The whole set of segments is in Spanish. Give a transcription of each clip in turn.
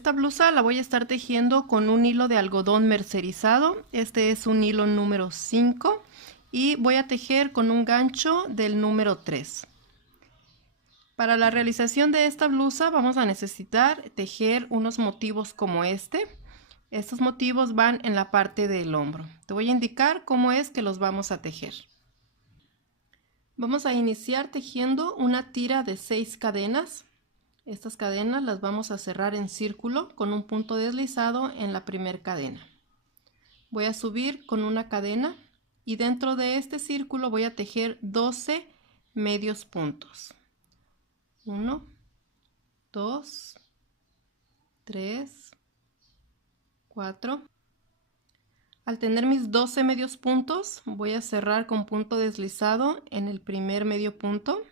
Esta blusa la voy a estar tejiendo con un hilo de algodón mercerizado. Este es un hilo número 5 y voy a tejer con un gancho del número 3. Para la realización de esta blusa vamos a necesitar tejer unos motivos como este. Estos motivos van en la parte del hombro. Te voy a indicar cómo es que los vamos a tejer. Vamos a iniciar tejiendo una tira de 6 cadenas. Estas cadenas las vamos a cerrar en círculo con un punto deslizado en la primera cadena. Voy a subir con una cadena y dentro de este círculo voy a tejer 12 medios puntos. 1, 2, 3, 4. Al tener mis 12 medios puntos, voy a cerrar con punto deslizado en el primer medio punto.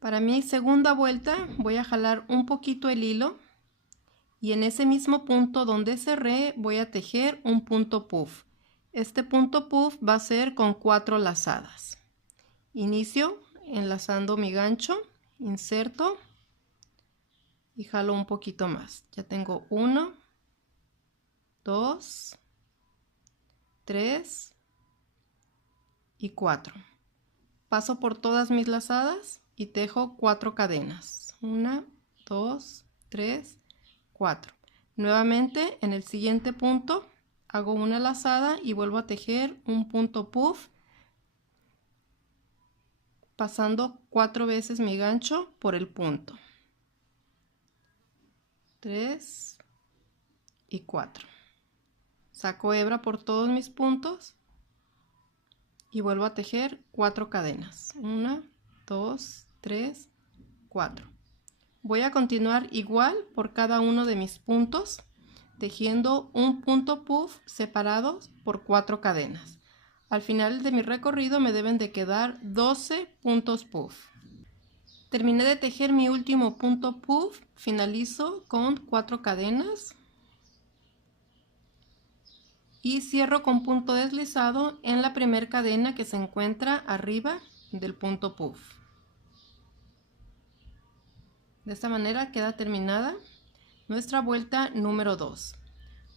Para mi segunda vuelta voy a jalar un poquito el hilo y en ese mismo punto donde cerré voy a tejer un punto puff. Este punto puff va a ser con 4 lazadas. Inicio enlazando mi gancho, inserto y jalo un poquito más. Ya tengo 1, 2, 3 y 4. Paso por todas mis lazadas y tejo 4 cadenas. 1, 2, 3, 4. Nuevamente en el siguiente punto hago una lazada y vuelvo a tejer un punto puff, pasando 4 veces mi gancho por el punto. 3 y 4. Saco hebra por todos mis puntos y vuelvo a tejer 4 cadenas. 1, 2, 3, 4. Voy a continuar igual por cada uno de mis puntos, tejiendo un punto puff separados por 4 cadenas. Al final de mi recorrido me deben de quedar 12 puntos puff. Terminé de tejer mi último punto puff, finalizo con 4 cadenas y cierro con punto deslizado en la primera cadena que se encuentra arriba del punto puff. De esta manera queda terminada nuestra vuelta número 2.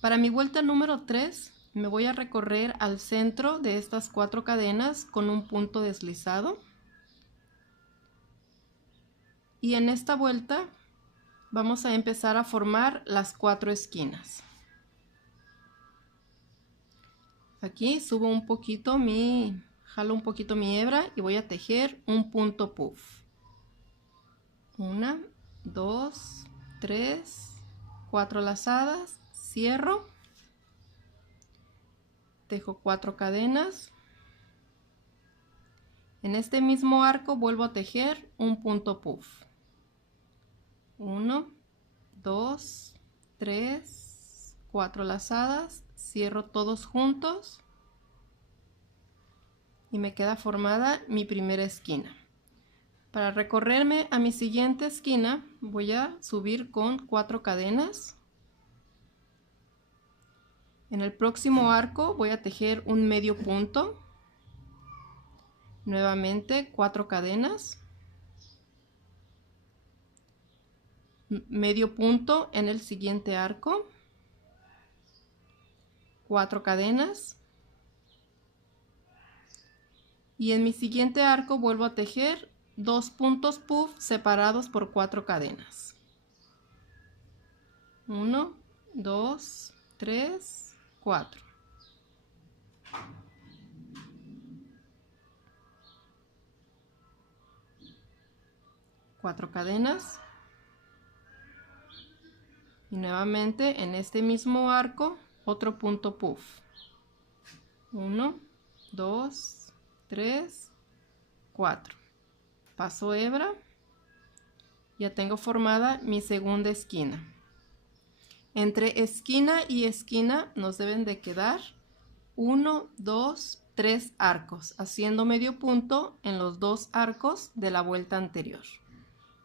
Para mi vuelta número 3 me voy a recorrer al centro de estas 4 cadenas con un punto deslizado. Y en esta vuelta vamos a empezar a formar las 4 esquinas. Aquí subo un poquito jalo un poquito mi hebra y voy a tejer un punto puff. 1, 2, 3, 4 lazadas, cierro, tejo 4 cadenas. En este mismo arco vuelvo a tejer un punto puff. 1, 2, 3, 4 lazadas, cierro todos juntos y me queda formada mi primera esquina. Para recorrerme a mi siguiente esquina voy a subir con 4 cadenas. En el próximo arco voy a tejer un medio punto. Nuevamente 4 cadenas. Medio punto en el siguiente arco. 4 cadenas. Y en mi siguiente arco vuelvo a tejer 2 puntos puff separados por 4 cadenas. 1, 2, 3, 4. Cuatro cadenas. Y nuevamente en este mismo arco otro punto puff. 1, 2, 3, 4. Paso hebra. Ya tengo formada mi segunda esquina. Entre esquina y esquina nos deben de quedar 1, 2, 3 arcos, haciendo medio punto en los 2 arcos de la vuelta anterior.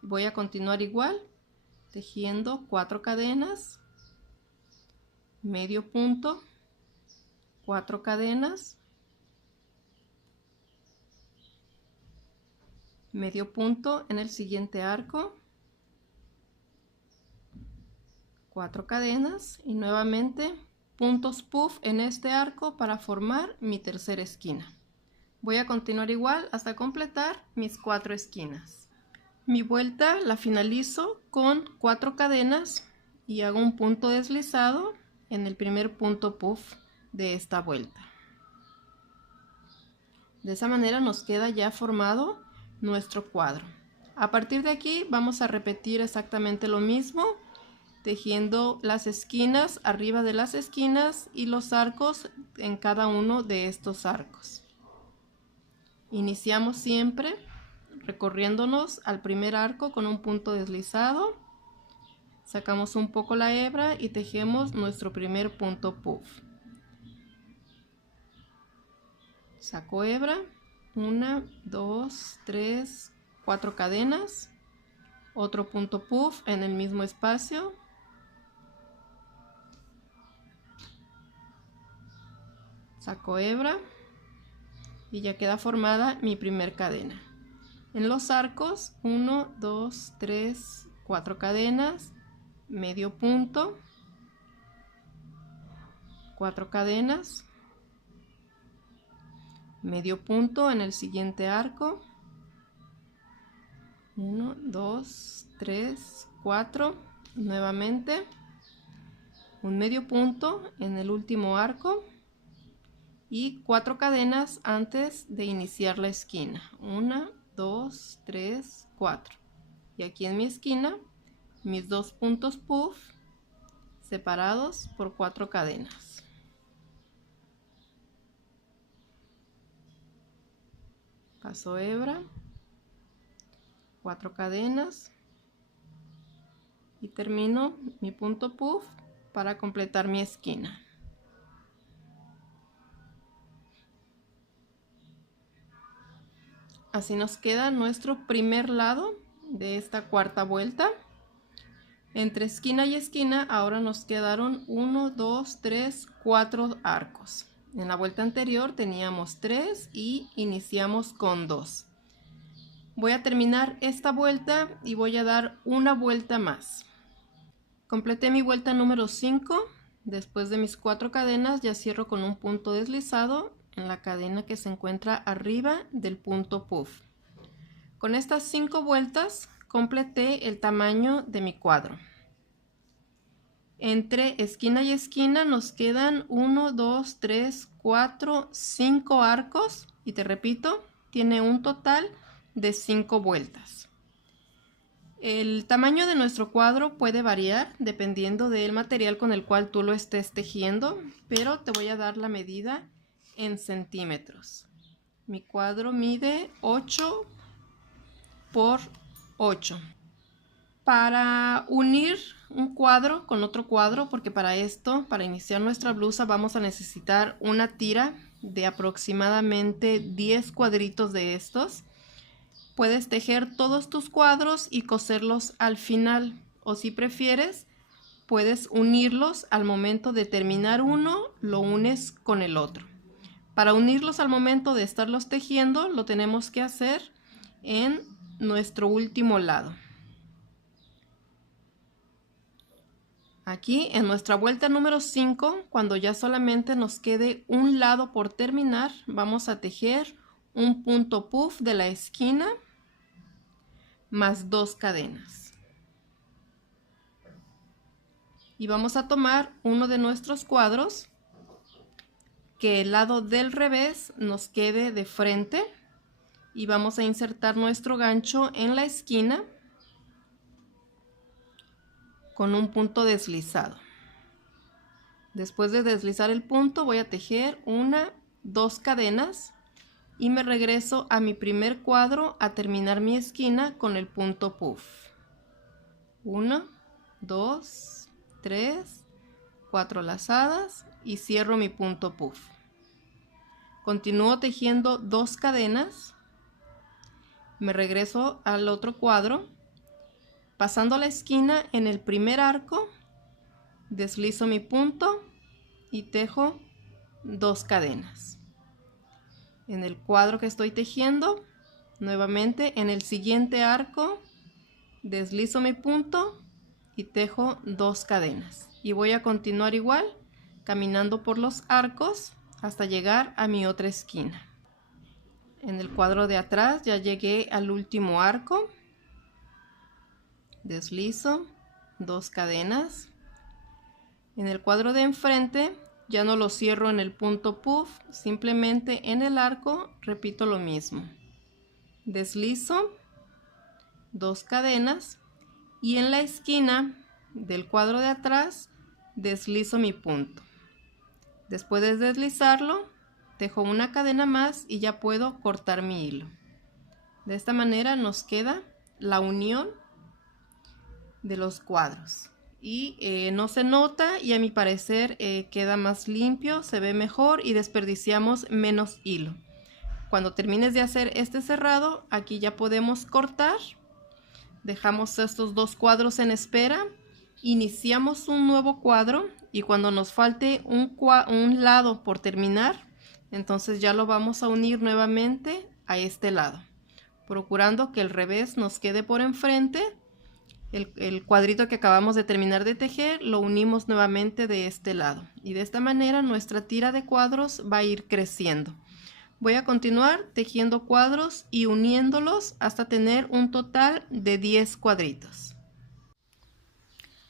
Voy a continuar igual, tejiendo 4 cadenas, medio punto, 4 cadenas, medio punto en el siguiente arco, 4 cadenas y nuevamente puntos puff en este arco para formar mi tercera esquina. Voy a continuar igual hasta completar mis 4 esquinas. Mi vuelta la finalizo con 4 cadenas y hago un punto deslizado en el primer punto puff de esta vuelta. De esa manera nos queda ya formado nuestro cuadro. A partir de aquí vamos a repetir exactamente lo mismo, tejiendo las esquinas arriba de las esquinas y los arcos en cada uno de estos arcos. Iniciamos siempre recorriéndonos al primer arco con un punto deslizado, sacamos un poco la hebra y tejemos nuestro primer punto puff. Saco hebra, 1, 2, 3, 4 cadenas, otro punto puff en el mismo espacio, saco hebra y ya queda formada mi primer cadena. En los arcos 1, 2, 3, 4 cadenas, medio punto, 4 cadenas, medio punto en el siguiente arco, 1, 2, 3, 4, nuevamente un medio punto en el último arco y 4 cadenas antes de iniciar la esquina, 1, 2, 3, 4, y aquí en mi esquina mis 2 puntos puff separados por 4 cadenas. Paso hebra, 4 cadenas y termino mi punto puff para completar mi esquina. Así nos queda nuestro primer lado de esta cuarta vuelta. Entre esquina y esquina ahora nos quedaron 1, 2, 3, 4 arcos. En la vuelta anterior teníamos 3 y iniciamos con 2. Voy a terminar esta vuelta y voy a dar una vuelta más. Completé mi vuelta número 5. Después de mis 4 cadenas ya cierro con un punto deslizado en la cadena que se encuentra arriba del punto puff. Con estas 5 vueltas completé el tamaño de mi cuadro. Entre esquina y esquina nos quedan 1, 2, 3, 4, 5 arcos y te repito, tiene un total de 5 vueltas. El tamaño de nuestro cuadro puede variar dependiendo del material con el cual tú lo estés tejiendo, pero te voy a dar la medida en centímetros. Mi cuadro mide 8 por 8. Para unir un cuadro con otro cuadro, porque para esto, para iniciar nuestra blusa, vamos a necesitar una tira de aproximadamente 10 cuadritos de estos. Puedes tejer todos tus cuadros y coserlos al final, o si prefieres, puedes unirlos al momento de terminar uno, lo unes con el otro. Para unirlos al momento de estarlos tejiendo, lo tenemos que hacer en nuestro último lado. Aquí en nuestra vuelta número 5, cuando ya solamente nos quede un lado por terminar, vamos a tejer un punto puff de la esquina más 2 cadenas. Y vamos a tomar uno de nuestros cuadros, que el lado del revés nos quede de frente, y vamos a insertar nuestro gancho en la esquina con un punto deslizado. Después de deslizar el punto voy a tejer 1, 2 cadenas y me regreso a mi primer cuadro a terminar mi esquina con el punto puff. 1, 2, 3, 4 lazadas y cierro mi punto puff. Continúo tejiendo 2 cadenas, me regreso al otro cuadro, pasando la esquina en el primer arco, deslizo mi punto y tejo 2 cadenas. En el cuadro que estoy tejiendo, Nuevamente en el siguiente arco deslizo mi punto y tejo 2 cadenas y voy a continuar igual caminando por los arcos hasta llegar a mi otra esquina. En el cuadro de atrás ya llegué al último arco, deslizo 2 cadenas. En el cuadro de enfrente ya no lo cierro en el punto puff, simplemente en el arco repito lo mismo. Deslizo 2 cadenas y en la esquina del cuadro de atrás deslizo mi punto. Después de deslizarlo, tejo una cadena más y ya puedo cortar mi hilo. De esta manera nos queda la unión de los cuadros y no se nota y a mi parecer queda más limpio, se ve mejor y desperdiciamos menos hilo. Cuando termines de hacer este cerrado, aquí ya podemos cortar. Dejamos estos 2 cuadros en espera, iniciamos un nuevo cuadro y cuando nos falte un lado por terminar, entonces ya lo vamos a unir nuevamente a este lado, procurando que el revés nos quede por enfrente. El cuadrito que acabamos de terminar de tejer lo unimos nuevamente de este lado y de esta manera nuestra tira de cuadros va a ir creciendo. Voy a continuar tejiendo cuadros y uniéndolos hasta tener un total de 10 cuadritos.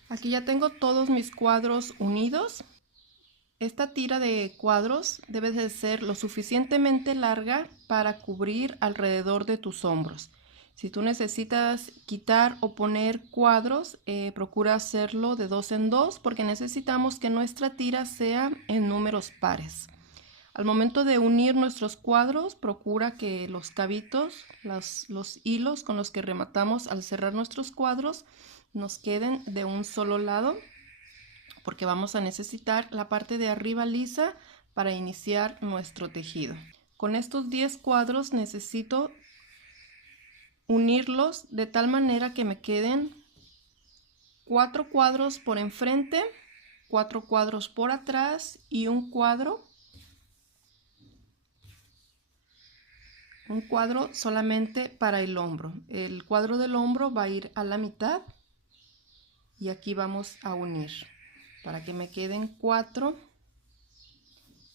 Aquí ya tengo todos mis cuadros unidos. Esta tira de cuadros debe de ser lo suficientemente larga para cubrir alrededor de tus hombros. Si tú necesitas quitar o poner cuadros, procura hacerlo de 2 en 2 porque necesitamos que nuestra tira sea en números pares. Al momento de unir nuestros cuadros, procura que los cabitos, los hilos con los que rematamos al cerrar nuestros cuadros, nos queden de un solo lado, porque vamos a necesitar la parte de arriba lisa para iniciar nuestro tejido. Con estos 10 cuadros necesito unirlos de tal manera que me queden 4 cuadros por enfrente, 4 cuadros por atrás y un cuadro solamente para el hombro. El cuadro del hombro va a ir a la mitad y aquí vamos a unir para que me queden 4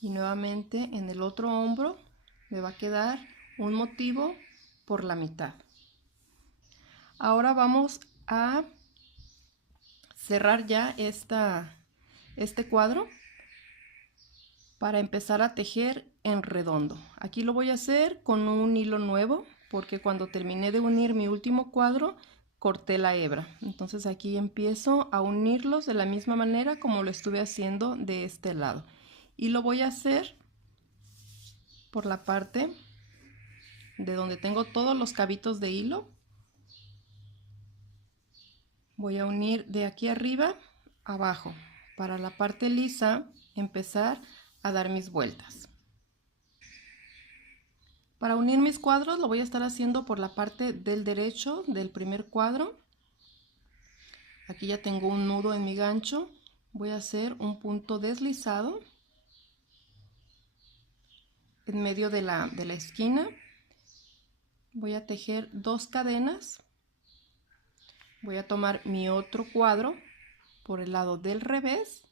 y nuevamente en el otro hombro me va a quedar un motivo por la mitad. Ahora vamos a cerrar ya este cuadro para empezar a tejer en redondo. Aquí lo voy a hacer con un hilo nuevo porque cuando terminé de unir mi último cuadro corté la hebra. Entonces aquí empiezo a unirlos de la misma manera como lo estuve haciendo de este lado. Y lo voy a hacer por la parte de donde tengo todos los cabitos de hilo. Voy a unir de aquí arriba abajo para la parte lisa empezar a dar mis vueltas. Para unir mis cuadros lo voy a estar haciendo por la parte del derecho del primer cuadro. Aquí ya tengo un nudo en mi gancho. Voy a hacer un punto deslizado en medio de la esquina. Voy a tejer 2 cadenas. Voy a tomar mi otro cuadro por el lado del revés.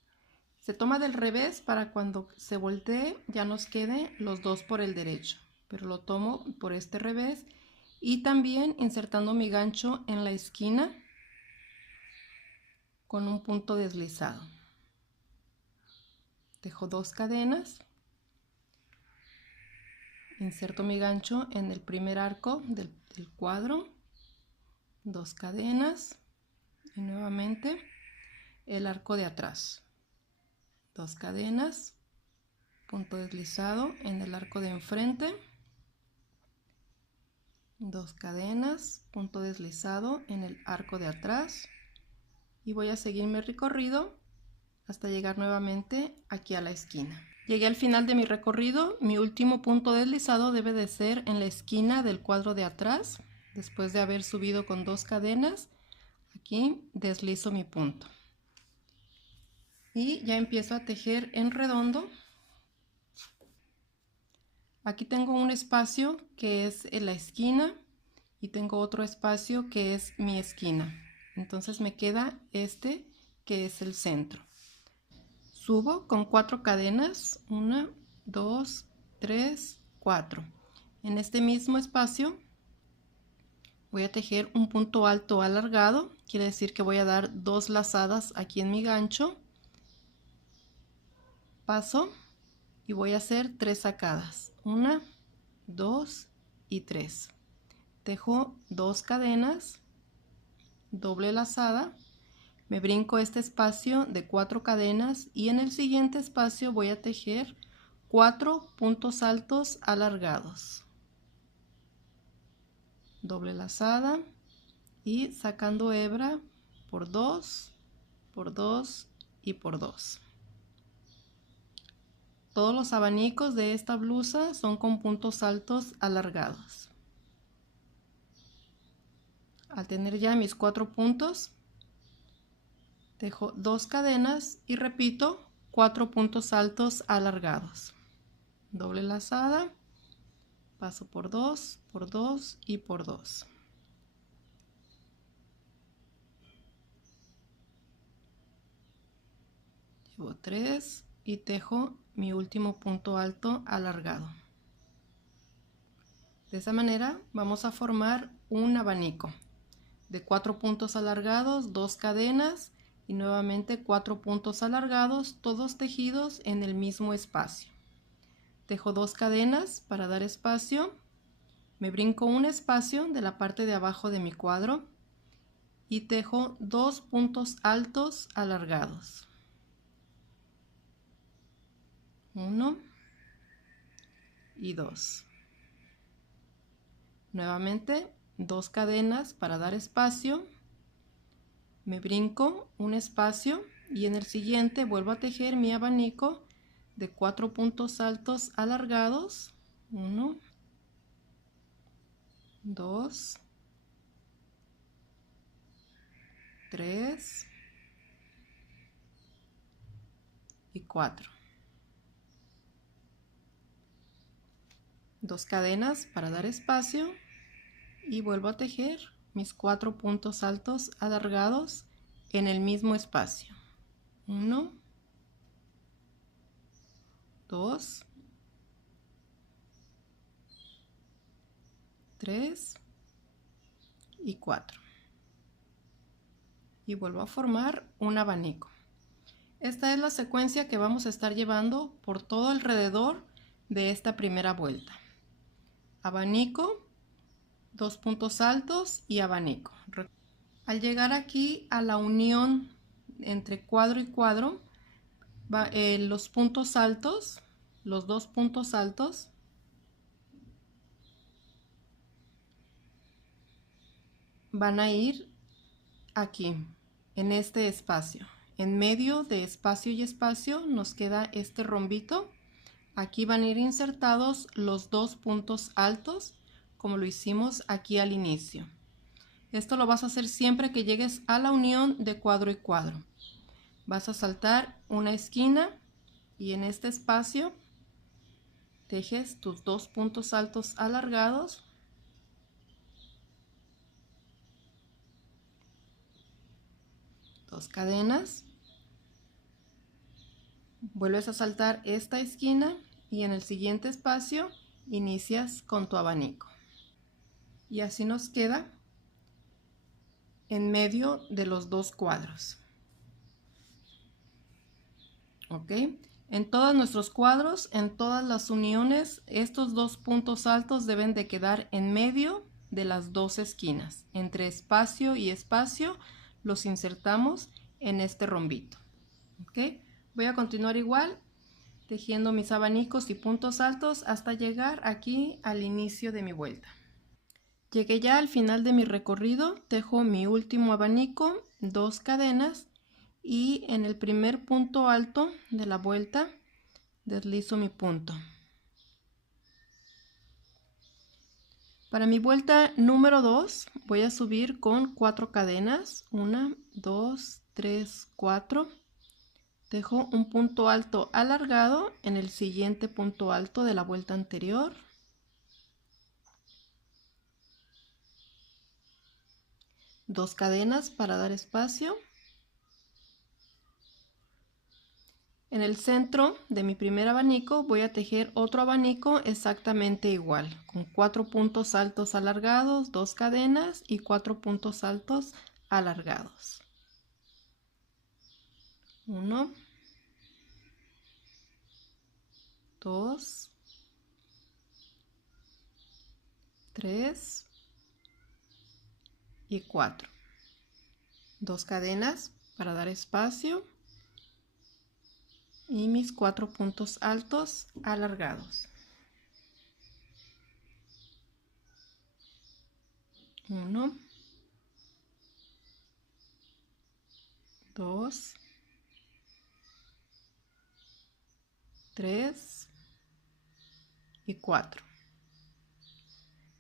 Se toma del revés para cuando se voltee ya nos quede los 2 por el derecho, pero lo tomo por este revés y también insertando mi gancho en la esquina con un punto deslizado. Tejo 2 cadenas, inserto mi gancho en el primer arco del cuadro, 2 cadenas y nuevamente el arco de atrás, 2 cadenas, punto deslizado en el arco de enfrente, 2 cadenas, punto deslizado en el arco de atrás y voy a seguir mi recorrido hasta llegar nuevamente aquí a la esquina. Llegué al final de mi recorrido, mi último punto deslizado debe de ser en la esquina del cuadro de atrás. Después de haber subido con 2 cadenas, aquí deslizo mi punto. Y ya empiezo a tejer en redondo Aquí tengo un espacio que es en la esquina y tengo otro espacio que es mi esquina. Entonces me queda este que es el centro. Subo con 4 cadenas, 1, 2, 3, 4. En este mismo espacio voy a tejer un punto alto alargado, quiere decir que voy a dar 2 lazadas aquí en mi gancho. Paso y voy a hacer 3 sacadas, 1, 2 y 3. Tejo 2 cadenas, doble lazada, me brinco este espacio de 4 cadenas y en el siguiente espacio voy a tejer 4 puntos altos alargados, doble lazada y sacando hebra por 2, por 2 y por 2. Todos los abanicos de esta blusa son con puntos altos alargados. Al tener ya mis 4 puntos, tejo 2 cadenas y repito 4 puntos altos alargados. Doble lazada, paso por 2 y por 2. Llevo 3 y tejo mi último punto alto alargado. De esa manera vamos a formar un abanico de 4 puntos alargados, 2 cadenas y nuevamente 4 puntos alargados, todos tejidos en el mismo espacio. Tejo 2 cadenas para dar espacio, me brinco un espacio de la parte de abajo de mi cuadro y tejo 2 puntos altos alargados. 1 y 2. Nuevamente 2 cadenas para dar espacio, me brinco un espacio y en el siguiente vuelvo a tejer mi abanico de 4 puntos altos alargados, 1, 2, 3 y 4. 2 cadenas para dar espacio y vuelvo a tejer mis 4 puntos altos alargados en el mismo espacio, 1, 2, 3 y 4 y vuelvo a formar un abanico. Esta es la secuencia que vamos a estar llevando por todo alrededor de esta primera vuelta. Abanico, 2 puntos altos y abanico. Al llegar aquí a la unión entre cuadro y cuadro, los puntos altos, los 2 puntos altos, van a ir aquí, en este espacio. En medio de espacio y espacio nos queda este rombito. Aquí van a ir insertados los 2 puntos altos, como lo hicimos aquí al inicio. Esto lo vas a hacer siempre que llegues a la unión de cuadro y cuadro. Vas a saltar una esquina y en este espacio tejes tus 2 puntos altos alargados. Dos cadenas. Vuelves a saltar esta esquina y en el siguiente espacio inicias con tu abanico. Y así nos queda en medio de los 2 cuadros. ¿Ok? En todos nuestros cuadros, en todas las uniones, estos 2 puntos altos deben de quedar en medio de las 2 esquinas. Entre espacio y espacio los insertamos en este rombito. ¿Ok? Voy a continuar igual, tejiendo mis abanicos y puntos altos hasta llegar aquí al inicio de mi vuelta. Llegué ya al final de mi recorrido, tejo mi último abanico, 2 cadenas y en el primer punto alto de la vuelta deslizo mi punto. Para mi vuelta número 2 voy a subir con 4 cadenas, 1, 2, 3, 4. Tejo un punto alto alargado en el siguiente punto alto de la vuelta anterior. Dos cadenas para dar espacio. En el centro de mi primer abanico voy a tejer otro abanico exactamente igual, con 4 puntos altos alargados, 2 cadenas y 4 puntos altos alargados. 1, 2, 3 y 4. 2 cadenas para dar espacio. Y mis 4 puntos altos alargados. 1, 2, 3 y 4.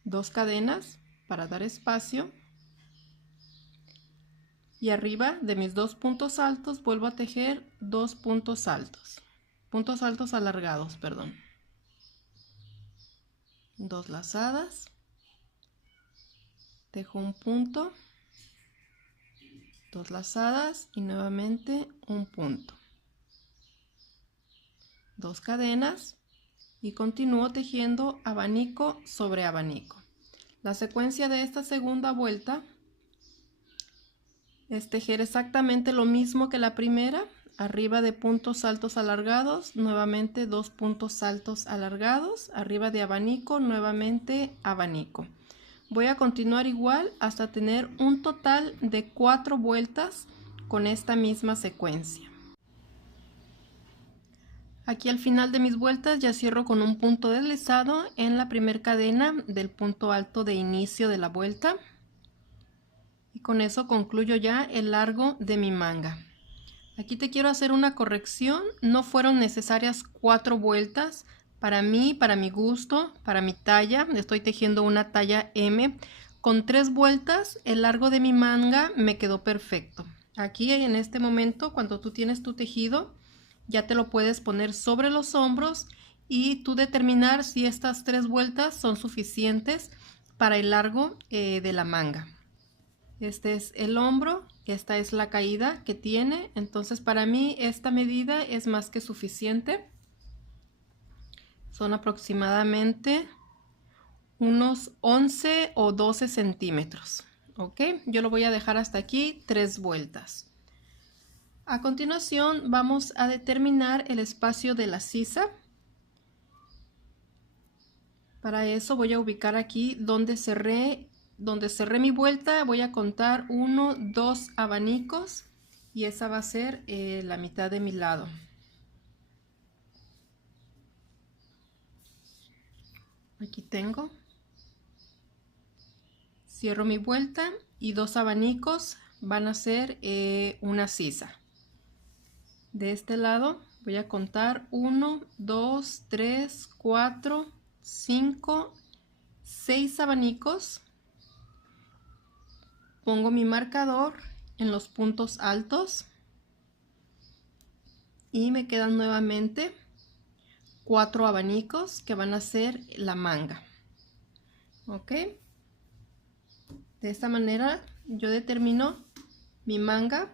2 cadenas para dar espacio. Y arriba de mis 2 puntos altos vuelvo a tejer 2 puntos altos alargados, perdón. 2 lazadas, tejo un punto, 2 lazadas y nuevamente un punto. 2 cadenas y continúo tejiendo abanico sobre abanico. La secuencia de esta segunda vuelta es tejer exactamente lo mismo que la primera. Arriba de puntos altos alargados, nuevamente 2 puntos altos alargados. Arriba de abanico, nuevamente abanico. Voy a continuar igual hasta tener un total de 4 vueltas con esta misma secuencia. Aquí al final de mis vueltas ya cierro con un punto deslizado en la primera cadena del punto alto de inicio de la vuelta. Y con eso concluyo ya el largo de mi manga. Aquí te quiero hacer una corrección. No fueron necesarias 4 vueltas. Para mí, para mi gusto, para mi talla, estoy tejiendo una talla M. Con 3 vueltas el largo de mi manga me quedó perfecto. Aquí en este momento, cuando tú tienes tu tejido, ya te lo puedes poner sobre los hombros y tú determinar si estas 3 vueltas son suficientes para el largo de la manga. Este es el hombro, esta es la caída que tiene, entonces para mí esta medida es más que suficiente. Son aproximadamente unos 11 o 12 centímetros. Ok, yo lo voy a dejar hasta aquí 3 vueltas. A continuación vamos a determinar el espacio de la sisa. Para eso voy a ubicar aquí donde cerré mi vuelta. Voy a contar 1, 2 abanicos y esa va a ser la mitad de mi lado. Aquí tengo. Cierro mi vuelta y 2 abanicos van a ser una sisa. De este lado voy a contar 1, 2, 3, 4, 5, 6 abanicos. Pongo mi marcador en los puntos altos y me quedan nuevamente 4 abanicos que van a ser la manga. Ok, de esta manera yo determino mi manga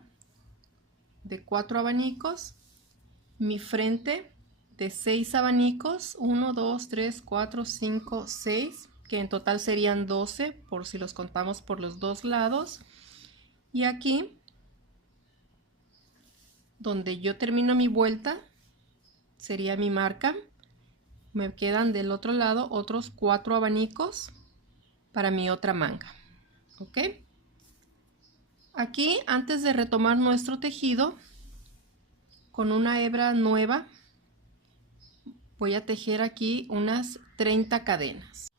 de 4 abanicos, mi frente de 6 abanicos, 1, 2, 3, 4, 5, 6, que en total serían 12 por si los contamos por los dos lados. Y aquí, donde yo termino mi vuelta, sería mi marca. Me quedan del otro lado otros 4 abanicos para mi otra manga. ¿Ok? Aquí, antes de retomar nuestro tejido, con una hebra nueva, voy a tejer aquí unas 30 cadenas.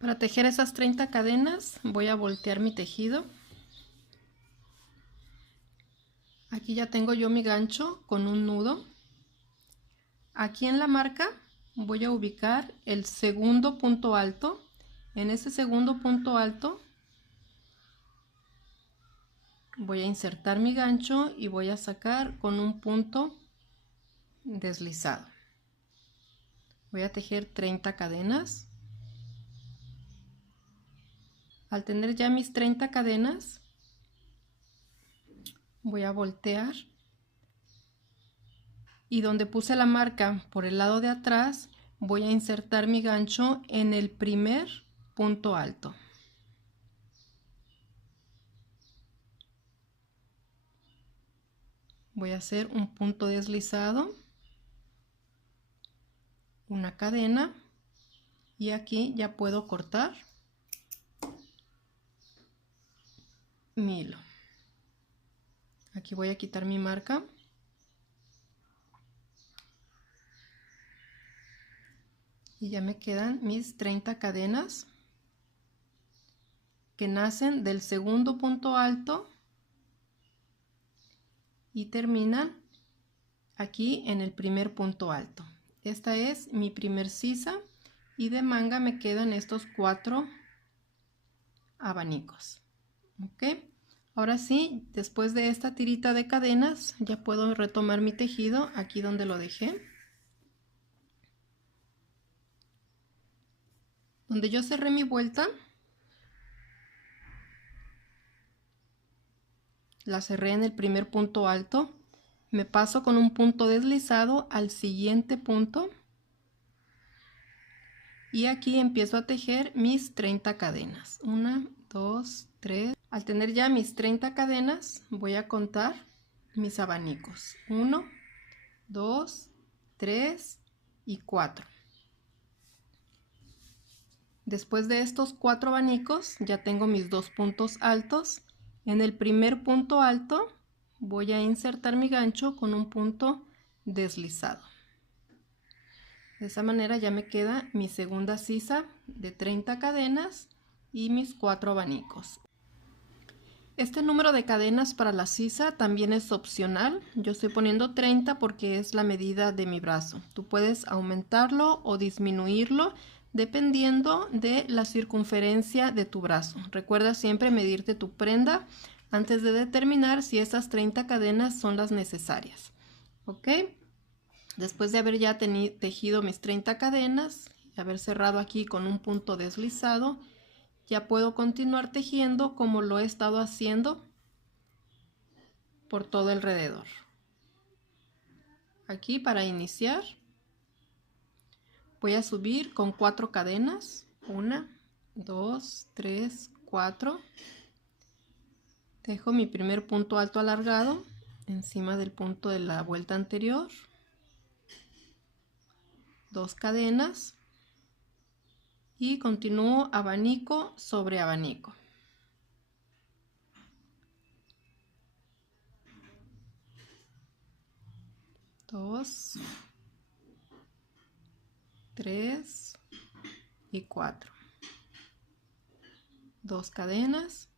Para tejer esas 30 cadenas voy a voltear mi tejido. Aquí ya tengo yo mi gancho con un nudo. Aquí en la marca voy a ubicar el segundo punto alto. En ese segundo punto alto voy a insertar mi gancho y voy a sacar con un punto deslizado. Voy a tejer 30 cadenas. Al tener ya mis 30 cadenas, voy a voltear y donde puse la marca por el lado de atrás, voy a insertar mi gancho en el primer punto alto. Voy a hacer un punto deslizado, una cadena y aquí ya puedo cortar mi hilo. Aquí voy a quitar mi marca. Y ya me quedan mis 30 cadenas que nacen del segundo punto alto y terminan aquí en el primer punto alto. Esta es mi primer sisa y de manga me quedan estos 4 abanicos. ¿Ok? Ahora sí, después de esta tirita de cadenas ya puedo retomar mi tejido aquí donde lo dejé. Donde yo cerré mi vuelta, la cerré en el primer punto alto, me paso con un punto deslizado al siguiente punto y aquí empiezo a tejer mis 30 cadenas. 1, 2, 3. Al tener ya mis 30 cadenas voy a contar mis abanicos. 1, 2, 3 y 4. Después de estos 4 abanicos ya tengo mis 2 puntos altos. En el primer punto alto voy a insertar mi gancho con un punto deslizado. De esa manera ya me queda mi segunda sisa de 30 cadenas y mis 4 abanicos. Este número de cadenas para la sisa también es opcional. Yo estoy poniendo 30 porque es la medida de mi brazo. Tú puedes aumentarlo o disminuirlo dependiendo de la circunferencia de tu brazo. Recuerda siempre medirte tu prenda antes de determinar si esas 30 cadenas son las necesarias. ¿Ok? Después de haber ya tejido mis 30 cadenas y haber cerrado aquí con un punto deslizado, ya puedo continuar tejiendo como lo he estado haciendo por todo alrededor. Aquí para iniciar voy a subir con 4 cadenas. 1, 2, 3, 4. Tejo mi primer punto alto alargado encima del punto de la vuelta anterior. 2 cadenas. Y continúo abanico sobre abanico. Dos, 3 y 4. 2 cadenas.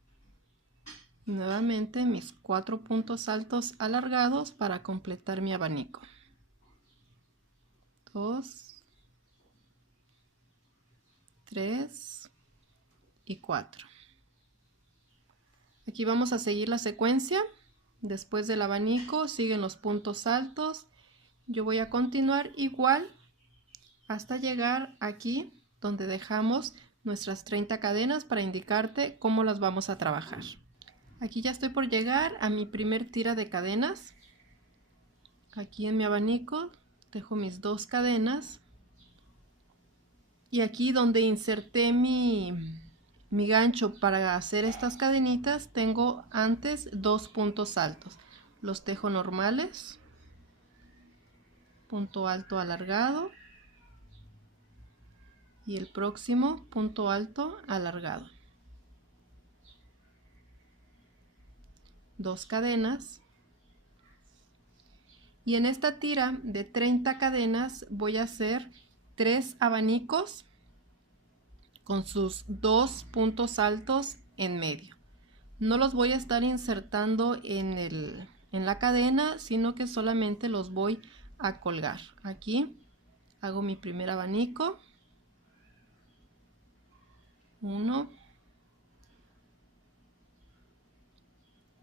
Y nuevamente mis 4 puntos altos alargados para completar mi abanico. 2, 3 y 4. Aquí vamos a seguir la secuencia. Después del abanico siguen los puntos altos. Yo voy a continuar igual hasta llegar aquí donde dejamos nuestras 30 cadenas para indicarte cómo las vamos a trabajar. Aquí ya estoy por llegar a mi primer tira de cadenas. Aquí en mi abanico dejo mis 2 cadenas y aquí donde inserté mi gancho para hacer estas cadenitas tengo antes 2 puntos altos. Los tejo normales, punto alto alargado y el próximo punto alto alargado. 2 cadenas y en esta tira de 30 cadenas voy a hacer 3 abanicos con sus 2 puntos altos en medio. No los voy a estar insertando en la cadena, sino que solamente los voy a colgar. Aquí hago mi primer abanico. 1,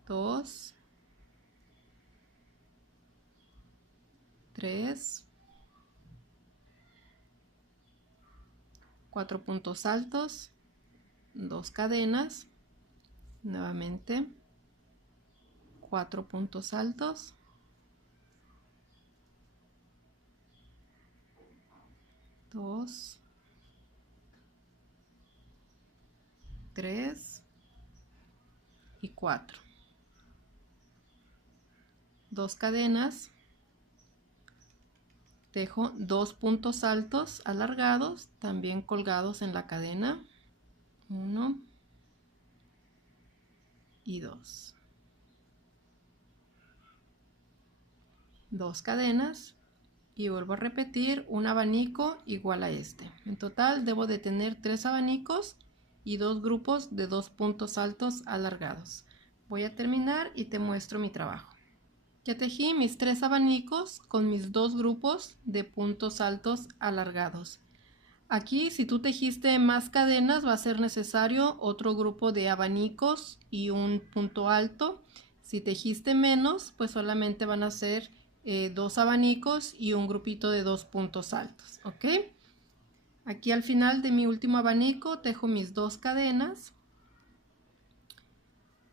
2, 3, 4 puntos altos, 2 cadenas, nuevamente 4 puntos altos, 2, 3 y 4. 2 cadenas, tejo 2 puntos altos alargados, también colgados en la cadena, 1 y 2. 2 cadenas y vuelvo a repetir un abanico igual a este. En total debo de tener 3 abanicos y 2 grupos de 2 puntos altos alargados. Voy a terminar y te muestro mi trabajo. Ya tejí mis 3 abanicos con mis 2 grupos de puntos altos alargados. Aquí, si tú tejiste más cadenas, va a ser necesario otro grupo de abanicos y un punto alto. Si tejiste menos, pues solamente van a ser 2 abanicos y un grupito de 2 puntos altos, ¿ok? Aquí al final de mi último abanico tejo mis 2 cadenas.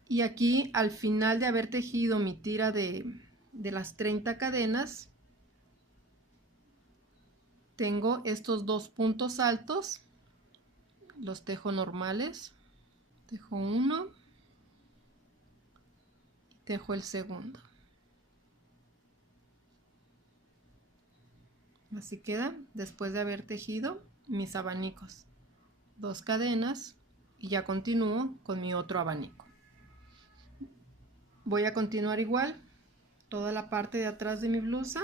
Y aquí al final de haber tejido mi tira de las 30 cadenas, tengo estos 2 puntos altos, los tejo normales, tejo uno, tejo el segundo. Así queda después de haber tejido mis abanicos. 2 cadenas y ya continúo con mi otro abanico. Voy a continuar igual toda la parte de atrás de mi blusa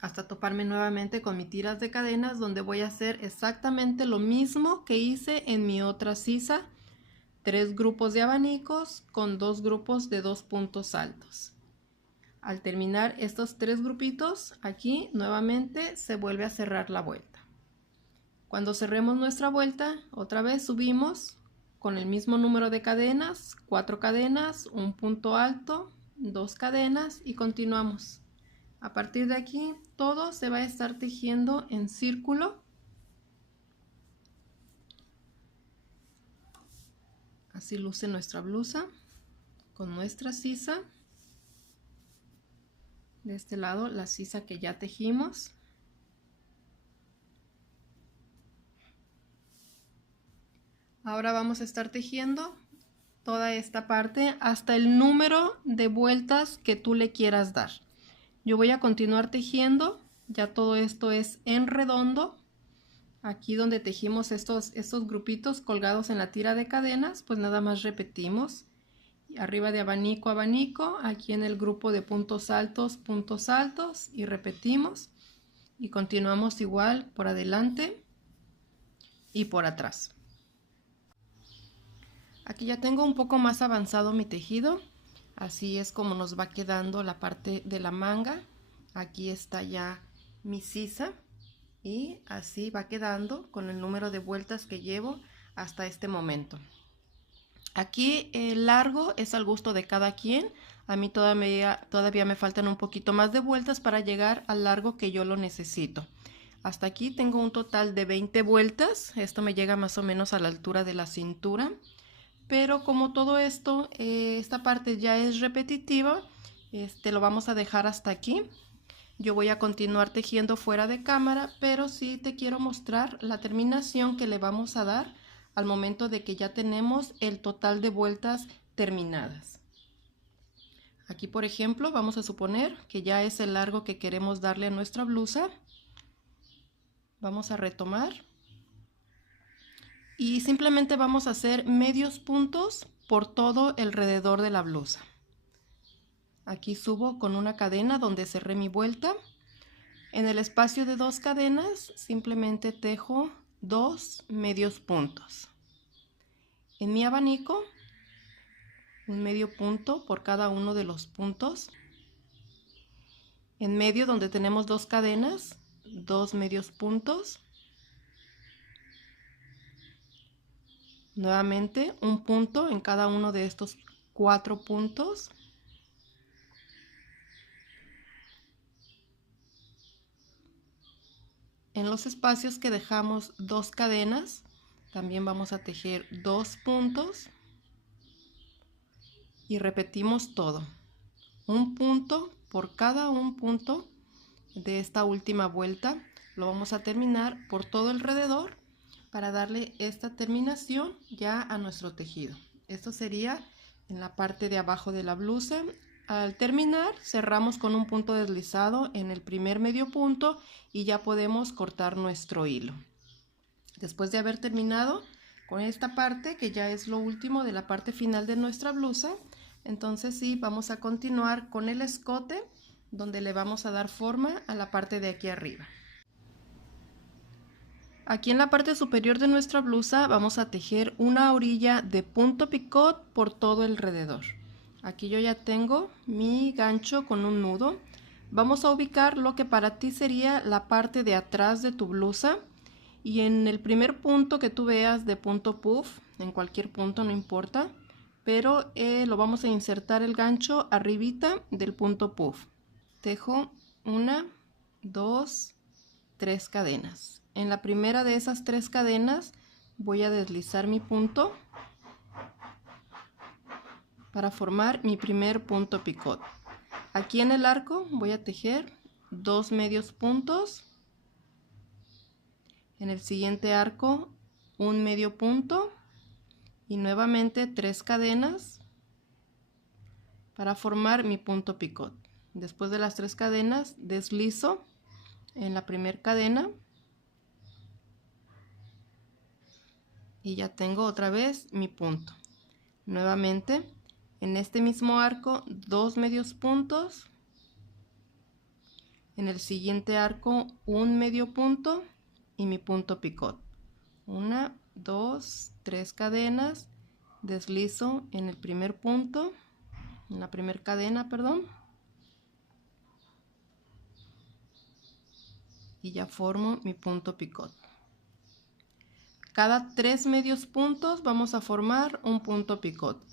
hasta toparme nuevamente con mis tiras de cadenas, donde voy a hacer exactamente lo mismo que hice en mi otra sisa. 3 grupos de abanicos con 2 grupos de 2 puntos altos. Al terminar estos 3 grupitos, aquí nuevamente se vuelve a cerrar la vuelta. Cuando cerremos nuestra vuelta, otra vez subimos con el mismo número de cadenas, 4 cadenas, un punto alto, 2 cadenas y continuamos. A partir de aquí todo se va a estar tejiendo en círculo. Así luce nuestra blusa con nuestra sisa. De este lado la sisa que ya tejimos. Ahora vamos a estar tejiendo toda esta parte hasta el número de vueltas que tú le quieras dar. Yo voy a continuar tejiendo, ya todo esto es en redondo. Aquí donde tejimos estos grupitos colgados en la tira de cadenas, pues nada más repetimos. Arriba de abanico, abanico, aquí en el grupo de puntos altos y repetimos. Y continuamos igual por adelante y por atrás. Aquí ya tengo un poco más avanzado mi tejido. Así es como nos va quedando la parte de la manga. Aquí está ya mi sisa y así va quedando con el número de vueltas que llevo hasta este momento. Aquí el largo es al gusto de cada quien. A mí todavía me faltan un poquito más de vueltas para llegar al largo que yo lo necesito. Hasta aquí tengo un total de 20 vueltas. Esto me llega más o menos a la altura de la cintura. Pero como todo esto, esta parte ya es repetitiva, lo vamos a dejar hasta aquí. Yo voy a continuar tejiendo fuera de cámara, pero sí te quiero mostrar la terminación que le vamos a dar al momento de que ya tenemos el total de vueltas terminadas. Aquí, por ejemplo, vamos a suponer que ya es el largo que queremos darle a nuestra blusa. Vamos a retomar. Y simplemente vamos a hacer medios puntos por todo alrededor de la blusa. Aquí subo con una cadena donde cerré mi vuelta. En el espacio de 2 cadenas simplemente tejo 2 medios puntos. En mi abanico, un medio punto por cada uno de los puntos. En medio, donde tenemos 2 cadenas, 2 medios puntos. Nuevamente un punto en cada uno de estos 4 puntos. En los espacios que dejamos 2 cadenas, también vamos a tejer 2 puntos y repetimos todo. Un punto por cada un punto de esta última vuelta. Lo vamos a terminar por todo alrededor para darle esta terminación ya a nuestro tejido. Esto sería en la parte de abajo de la blusa. Al terminar, cerramos con un punto deslizado en el primer medio punto y ya podemos cortar nuestro hilo. Después de haber terminado con esta parte, que ya es lo último de la parte final de nuestra blusa, entonces sí, vamos a continuar con el escote, donde le vamos a dar forma a la parte de aquí arriba. Aquí en la parte superior de nuestra blusa vamos a tejer una orilla de punto picot por todo alrededor. Aquí yo ya tengo mi gancho con un nudo. Vamos a ubicar lo que para ti sería la parte de atrás de tu blusa, y en el primer punto que tú veas de punto puff, en cualquier punto no importa, pero lo vamos a insertar el gancho arribita del punto puff. Tejo 1, 2, 3 cadenas. En la primera de esas 3 cadenas voy a deslizar mi punto para formar mi primer punto picot. Aquí en el arco voy a tejer 2 medios puntos. En el siguiente arco un medio punto y nuevamente 3 cadenas para formar mi punto picot. Después de las 3 cadenas deslizo en la primera cadena y ya tengo otra vez mi punto. Nuevamente en este mismo arco 2 medios puntos, en el siguiente arco un medio punto y mi punto picot. 1, 2, 3 cadenas, deslizo en el primer punto, en la primera cadena, perdón, y ya formo mi punto picot. Cada 3 medios puntos vamos a formar un punto picot.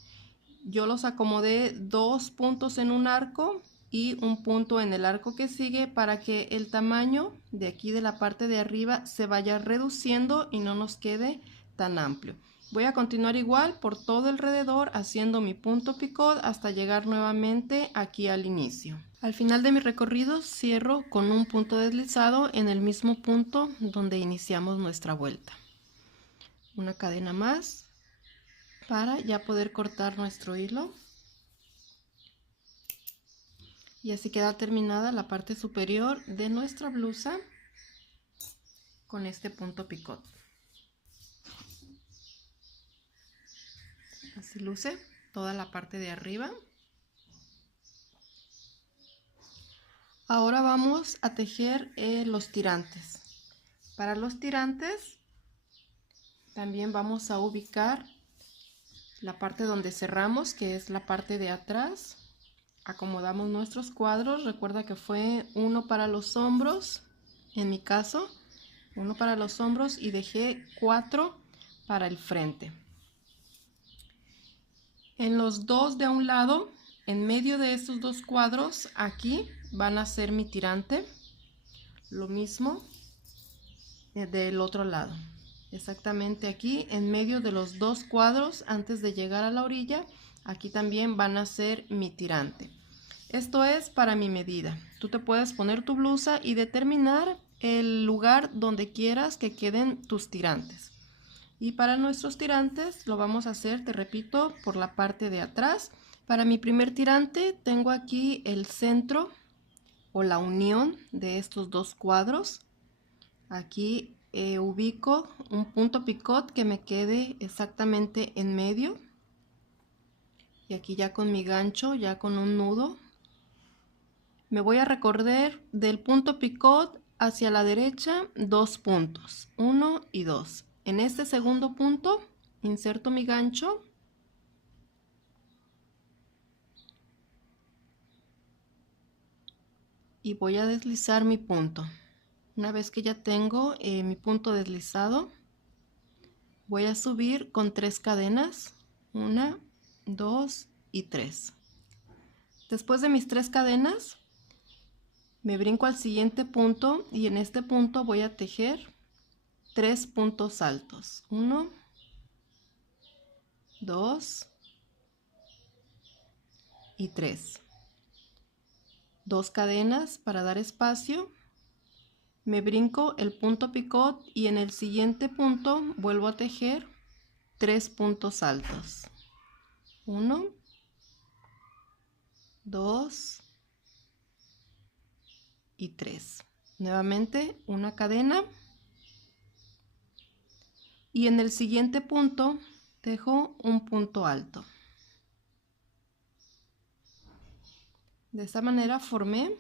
Yo los acomodé 2 puntos en un arco y un punto en el arco que sigue para que el tamaño de aquí de la parte de arriba se vaya reduciendo y no nos quede tan amplio. Voy a continuar igual por todo alrededor haciendo mi punto picot hasta llegar nuevamente aquí al inicio. Al final de mi recorrido cierro con un punto deslizado en el mismo punto donde iniciamos nuestra vuelta. Una cadena más para ya poder cortar nuestro hilo. Y así queda terminada la parte superior de nuestra blusa con este punto picot. Así luce toda la parte de arriba. Ahora vamos a tejer los tirantes. Para los tirantes también vamos a ubicar la parte donde cerramos, que es la parte de atrás. Acomodamos nuestros cuadros. Recuerda que fue uno para los hombros, en mi caso, uno para los hombros, y dejé 4 para el frente. En los dos de un lado, en medio de estos 2 cuadros, aquí van a ser mi tirante. Lo mismo del otro lado. Exactamente aquí, en medio de los 2 cuadros, antes de llegar a la orilla, aquí también van a ser mi tirante. Esto es para mi medida. Tú te puedes poner tu blusa y determinar el lugar donde quieras que queden tus tirantes. Y para nuestros tirantes lo vamos a hacer, te repito, por la parte de atrás. Para mi primer tirante tengo aquí el centro o la unión de estos 2 cuadros. Aquí ubico un punto picot que me quede exactamente en medio. Y aquí ya con mi gancho, ya con un nudo, me voy a recorrer del punto picot hacia la derecha 2 puntos, 1 y 2. En este segundo punto inserto mi gancho y voy a deslizar mi punto. Una vez que ya tengo mi punto deslizado, voy a subir con 3 cadenas, 1, 2 y 3. Después de mis 3 cadenas, me brinco al siguiente punto y en este punto voy a tejer 3 puntos altos. 1, 2 y 3. 2 cadenas para dar espacio. Me brinco el punto picot y en el siguiente punto vuelvo a tejer 3 puntos altos. 1, 2 y 3. Nuevamente una cadena y en el siguiente punto tejo un punto alto. De esta manera formé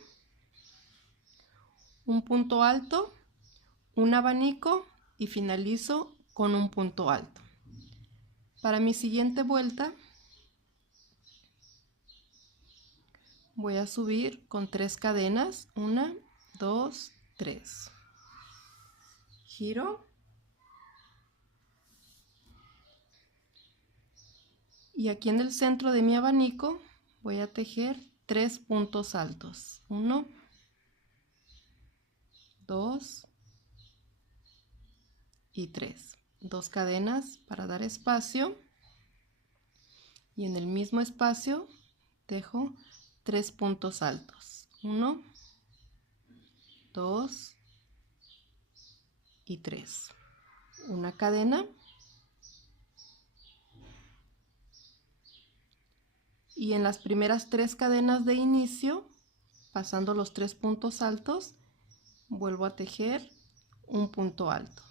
un punto alto, un abanico y finalizo con un punto alto. Para mi siguiente vuelta voy a subir con 3 cadenas, 1, 2, 3. Giro. Y aquí en el centro de mi abanico voy a tejer 3 puntos altos. 1, 2 y 3. 2 cadenas para dar espacio. Y en el mismo espacio tejo 3 puntos altos. 1, 2 y 3. Una cadena. Y en las primeras 3 cadenas de inicio, pasando los 3 puntos altos, vuelvo a tejer un punto alto.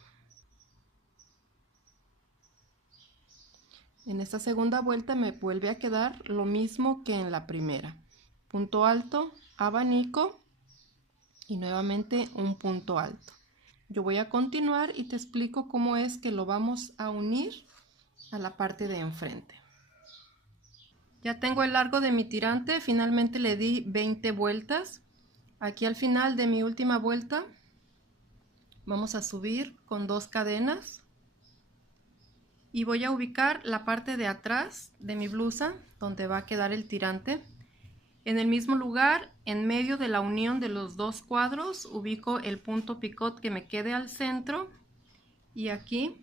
En esta segunda vuelta me vuelve a quedar lo mismo que en la primera. Punto alto, abanico y nuevamente un punto alto. Yo voy a continuar y te explico cómo es que lo vamos a unir a la parte de enfrente. Ya tengo el largo de mi tirante, finalmente le di 20 vueltas. Aquí al final de mi última vuelta vamos a subir con 2 cadenas y voy a ubicar la parte de atrás de mi blusa donde va a quedar el tirante. En el mismo lugar, en medio de la unión de los 2 cuadros, ubico el punto picot que me quede al centro y aquí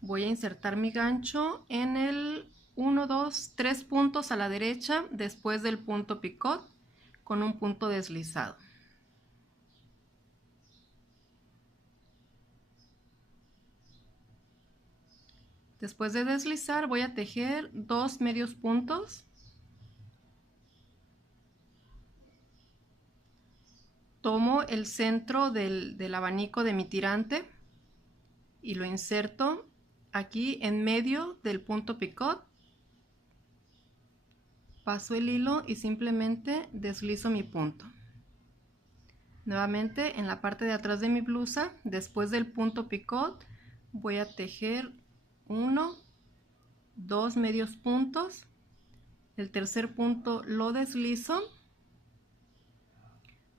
voy a insertar mi gancho en el 1, 2, 3 puntos a la derecha después del punto picot con un punto deslizado. Después de deslizar voy a tejer 2 medios puntos. Tomo el centro del abanico de mi tirante y lo inserto aquí en medio del punto picot. Paso el hilo y simplemente deslizo mi punto. Nuevamente en la parte de atrás de mi blusa, después del punto picot, voy a tejer 1, 2 medios puntos. El tercer punto lo deslizo,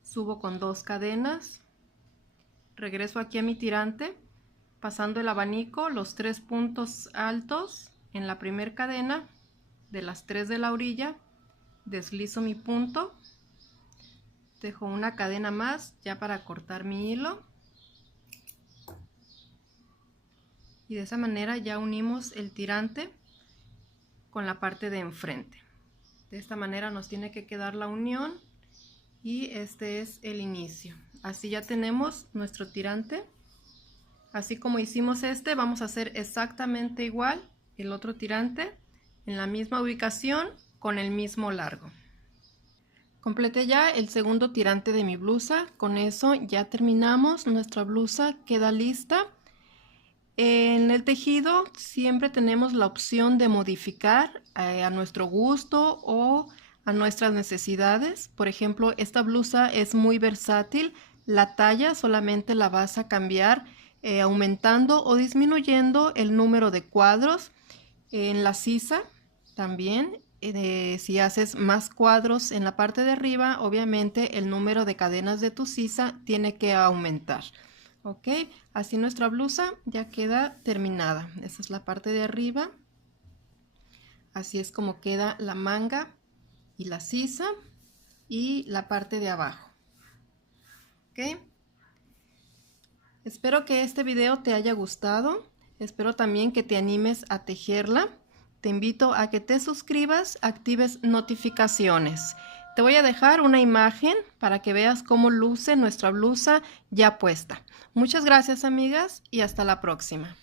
subo con 2 cadenas, regreso aquí a mi tirante, pasando el abanico, los 3 puntos altos en la primera cadena de las 3 de la orilla, deslizo mi punto, dejo una cadena más ya para cortar mi hilo y de esa manera ya unimos el tirante con la parte de enfrente. De esta manera nos tiene que quedar la unión y este es el inicio. Así ya tenemos nuestro tirante. Así como hicimos este, vamos a hacer exactamente igual el otro tirante en la misma ubicación con el mismo largo. Completé ya el segundo tirante de mi blusa. Con eso ya terminamos. Nuestra blusa queda lista. En el tejido siempre tenemos la opción de modificar a nuestro gusto o a nuestras necesidades. Por ejemplo, esta blusa es muy versátil. La talla solamente la vas a cambiar aumentando o disminuyendo el número de cuadros. En la sisa también, si haces más cuadros en la parte de arriba, obviamente el número de cadenas de tu sisa tiene que aumentar. Ok, así nuestra blusa ya queda terminada. Esa es la parte de arriba. Así es como queda la manga y la sisa y la parte de abajo. Ok. Espero que este video te haya gustado. Espero también que te animes a tejerla. Te invito a que te suscribas, actives notificaciones. Te voy a dejar una imagen para que veas cómo luce nuestra blusa ya puesta. Muchas gracias, amigas, y hasta la próxima.